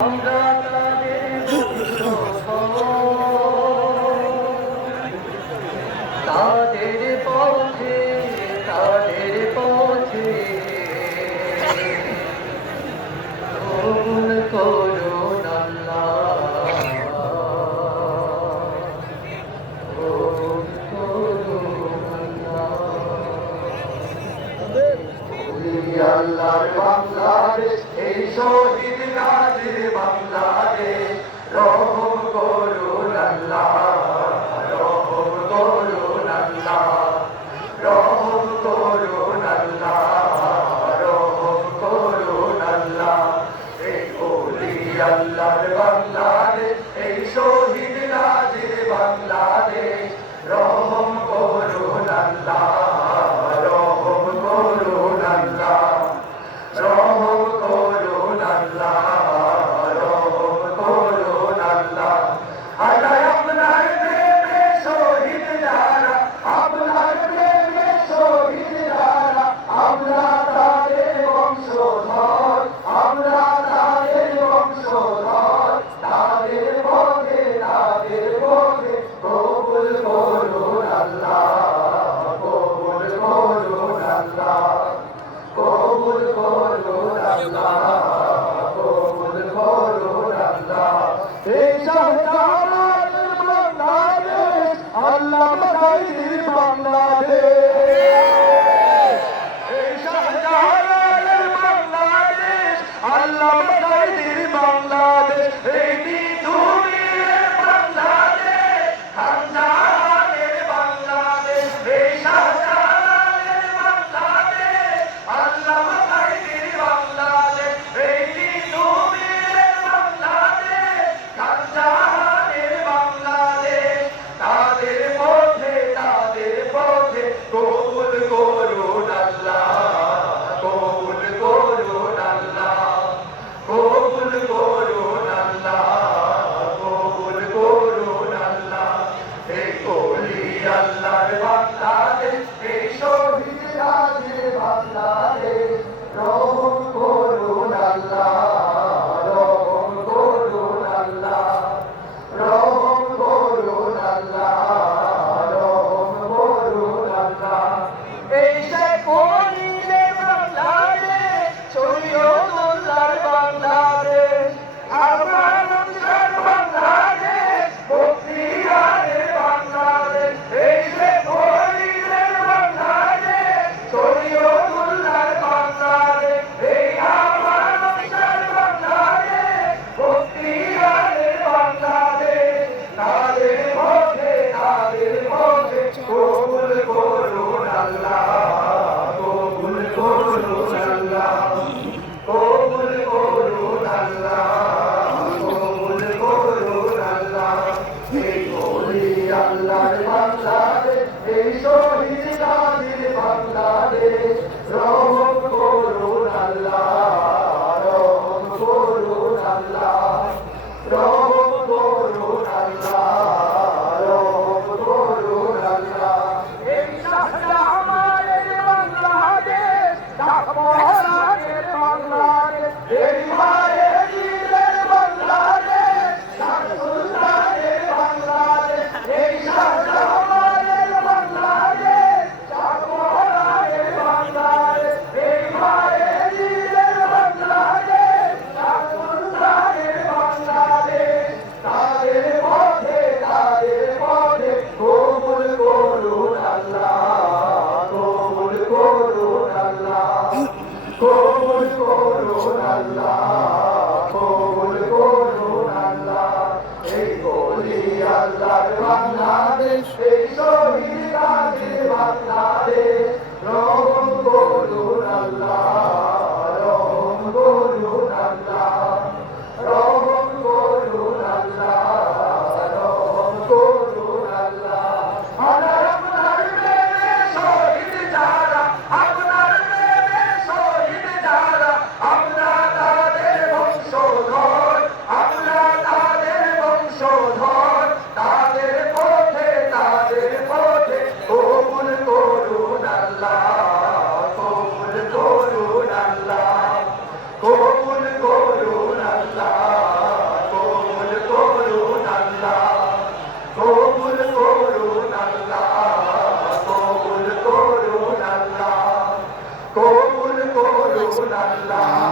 감사합니다. বাংলাদেশ এই শহীদ রাজে বাংলাদেশ এই শহীদ করুন আল্লাহ কবুল করুন আল্লাহ কবুল বাংলাদেশ বাংলাদেশ আল্লাহ।